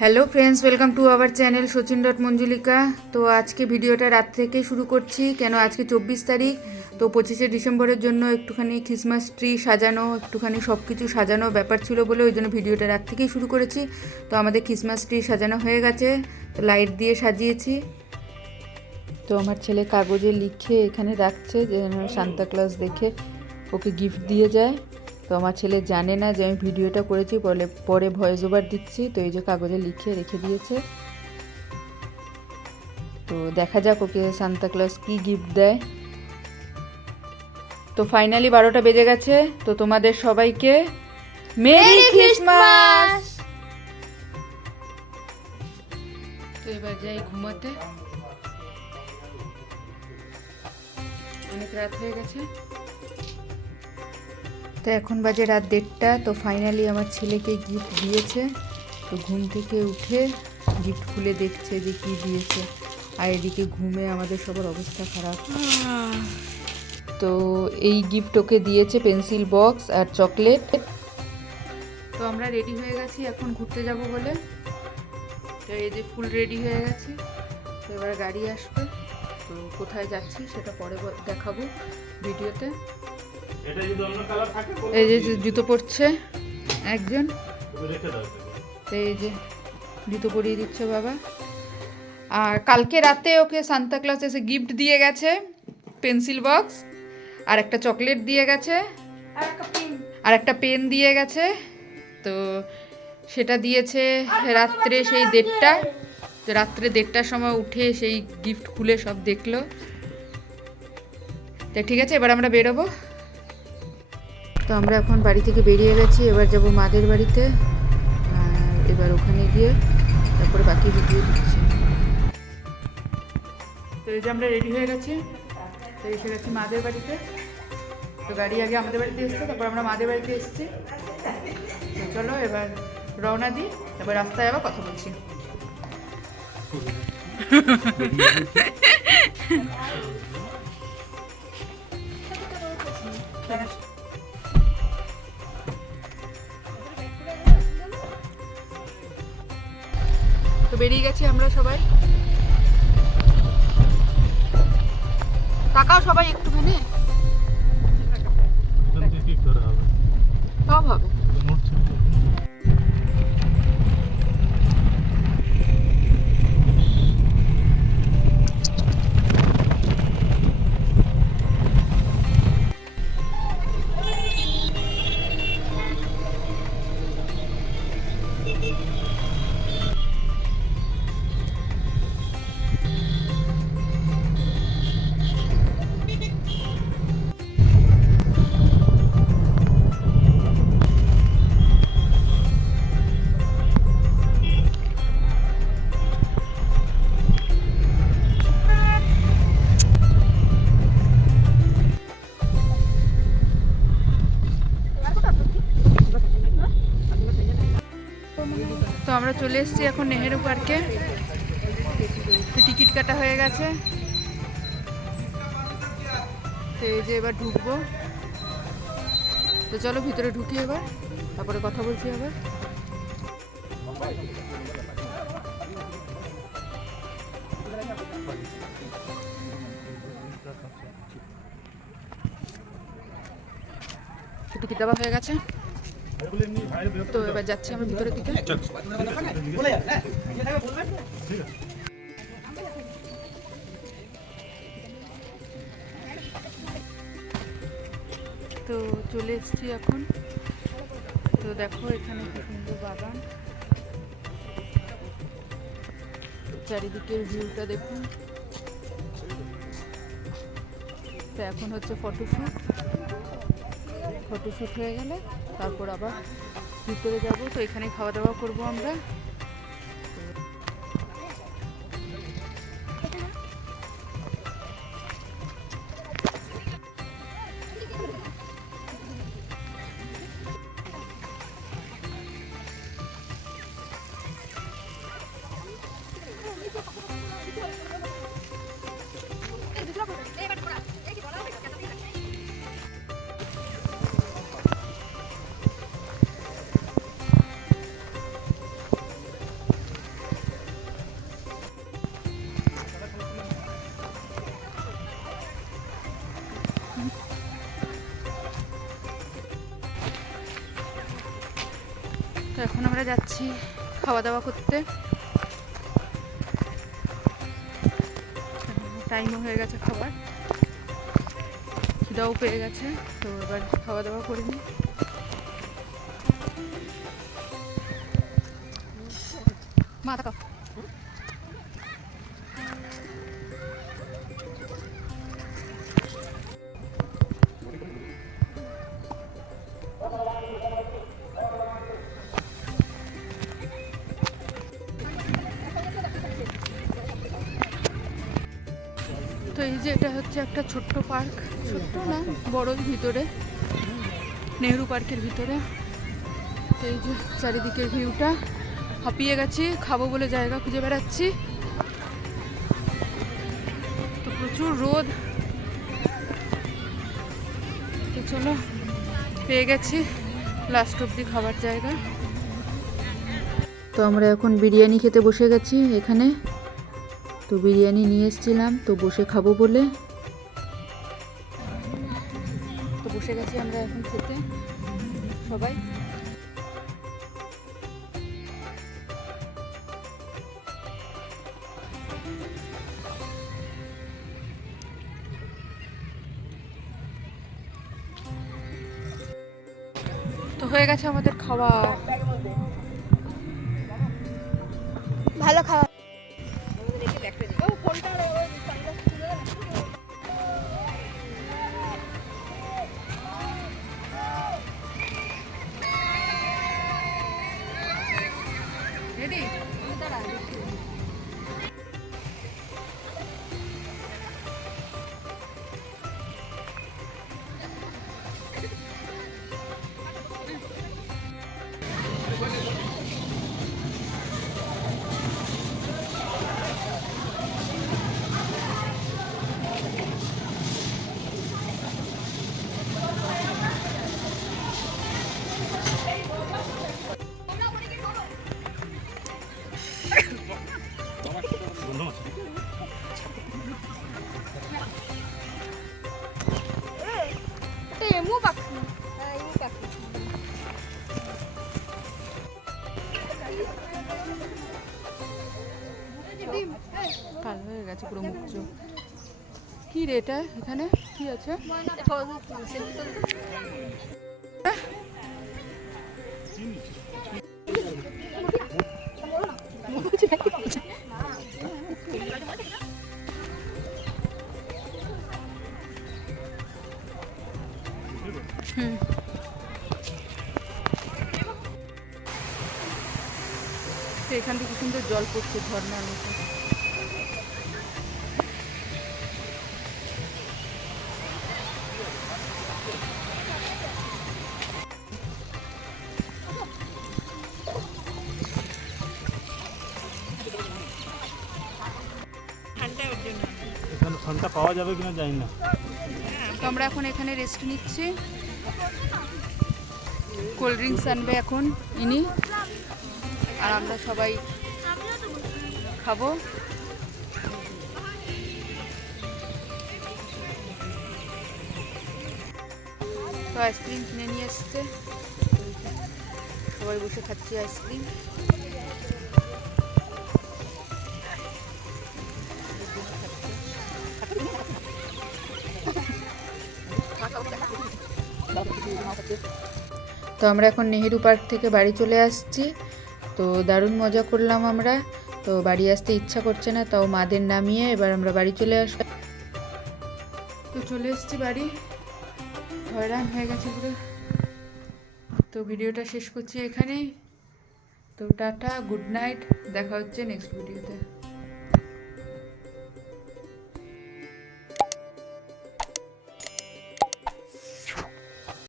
Hello friends, welcome to our channel Sachin Manjulika. তো আজকে ভিডিওটা রাত থেকেই শুরু করছি, কেন আজকে 24 তারিখ। তো 25শে ডিসেম্বরের জন্য একটুখানি ক্রিসমাস ট্রি সাজানো, একটুখানি সব কিছু সাজানো ব্যাপার ছিল বলে ওই জন্য ভিডিওটা রাত থেকেই শুরু করেছি। তো আমাদের ক্রিসমাস ট্রি সাজানো হয়ে গেছে, তো লাইট দিয়ে সাজিয়েছি। তো আমার ছেলে কাগজে লিখে এখানে রাখছে যেন সান্তা ক্লজ দেখে ওকে গিফট দিয়ে যায়। তো আমার ছেলে জানে না যে আমি ভিডিওটা করেছি, পরে ভয়েস ওভার দিচ্ছি। তো এই যে কাগজে লিখে রেখে দিয়েছে। তো দেখা যাক ওকে সান্তা ক্লজ কী গিফট দেয়। তো ফাইনালি 12টা বেজে গেছে। তো তোমাদের সবাইকে মেরি ক্রিসমাস। তো এবার যাই ঘুমাতে, অনেক রাত হয়ে গেছে। তো এখন বাজে রাত 1:30। তো ফাইনালি আমার ছেলেকে গিফট দিয়েছে। তো ঘুম থেকে উঠে গিফট খুলে দেখছে যে কি দিয়েছে, আর এদিকে ঘুমে আমাদের সবার অবস্থা খারাপ। তো এই গিফট ওকে দিয়েছে পেন্সিল বক্স আর চকলেট। তো আমরা রেডি হয়ে গেছি এখন ঘুরতে যাব বলে। তো এই যে ফুল রেডি হয়ে গেছি। তো এবার গাড়ি আসবে, তো কোথায় যাচ্ছি সেটা পরে দেখাবো ভিডিওতে। এই যে জুতো পরছে একজন, এই যে জুতো পরিয়ে দিচ্ছে বাবা। আর কালকে রাতে ওকে সান্তা ক্লজ এসে গিফট দিয়ে গেছে, পেন্সিল বক্স আর একটা চকলেট দিয়ে গেছে আর একটা পেন দিয়ে গেছে। তো সেটা দিয়েছে রাত্রে সেই 1:30। তো রাত্রে 1:30টার সময় উঠে সেই গিফট খুলে সব দেখলো। তো ঠিক আছে, এবার আমরা বেরোবো। তো আমরা এখন বাড়ি থেকে বেরিয়ে গেছি, এবার যাব মাদের বাড়িতে। আর এবার ওখানে গিয়ে তারপরে বাকি ভিডিও দিচ্ছি। তো এই যে আমরা রেডি হয়ে গেছি, তো এসে গেছি মাদের বাড়িতে। তো গাড়ি আগে আমাদের বাড়িতে এসছে, তারপর আমরা মাদের বাড়িতে এসেছি। তো চলো এবার রওনা দিই, তারপর রাস্তায় আবার কথা বলছি। তো বেরিয়ে গেছি আমরা সবাই। তাকাও সবাই একটুখানি, সব হবে। তো আমরা চলে এসেছি এখন নেহেরু পার্কে। তো টিকিট কাটা হয়ে গেছে। তো এই যে এবার ঢুকবো। তো চলো ভিতরে ঢুকি এবার, তারপরে কথা বলছি আবার। টিকিট দেওয়া হয়ে গেছে, তো এবার যাচ্ছি আমরা ভিতরের দিকে। তো চলে এসেছি এখন। তো দেখো এখানে কি সুন্দর বাগান, চারিদিকের ভিউটা দেখুন। তো এখন হচ্ছে ফটোশ্যুট হয়ে গেলে তারপর আবার ভিতরে যাব। তো এখানে খাওয়া দাওয়া করবো আমরা। আমরা যাচ্ছি খাওয়া দাওয়া করতে, টাইমও হয়ে গেছে খাবার, খিদাও পেয়ে গেছে, তো এবার খাওয়া দাওয়া করে নিই। মা তাকাও। তো এই যে এটা হচ্ছে একটা ছোট্ট পার্ক, ছোট্ট না বড়োর ভিতরে, নেহরু পার্কের ভিতরে। তো এই যে চারিদিকের ভিউটা, হাঁপিয়ে গেছি, খাবো বলে জায়গা খুঁজে বেড়াচ্ছি, তো প্রচুর রোদ। তো চলো, পেয়ে গেছি লাস্ট অব্দি খাবার জায়গা। তো আমরা এখন বিরিয়ানি খেতে বসে গেছি এখানে, তো বিরিয়ানি নিয়ে এসেছিলাম তো বসে খাবো বলে, তো বসে গেছি আমরা এখন খেতে সবাই। তো হয়ে গেছে আমাদের খাওয়া, ভালো খাওয়া। রেডি? এমু পাখি, এমু পাখি। কালো হয়ে গেছে পুরো মুখ চোখ। কি রে এটা, এখানে কি আছে? হুম, তো এখান থেকে সুন্দর জল পড়ছে ঝর্ণার মতো। এখানে ফোনটা পাওয়া যাবে কিনা জানি না। তো আমরা এখন এখানে রেস্ট নিচ্ছি, কোল্ড ড্রিঙ্কস আনবে এখন ইনি, আর আমরা সবাই খাবো। তো আইসক্রিম কিনে নিয়ে এসছে, সবাই বসে খাচ্ছি আইসক্রিম। তো আমরা এখন নেহেরু পার্ক থেকে বাড়ি চলে আসছি, তো দারুণ মজা করলাম আমরা। তো বাড়ি আসতে ইচ্ছা করছে না, তাও মাদের নামিয়ে এবার আমরা বাড়ি চলে আসলাম। তো চলে এসেছি বাড়ি, হয়রান হয়ে গেছে পুরো। তো ভিডিওটা শেষ করছি এখানেই। তো টাটা, গুড নাইট, দেখা হচ্ছে নেক্সট ভিডিওতে।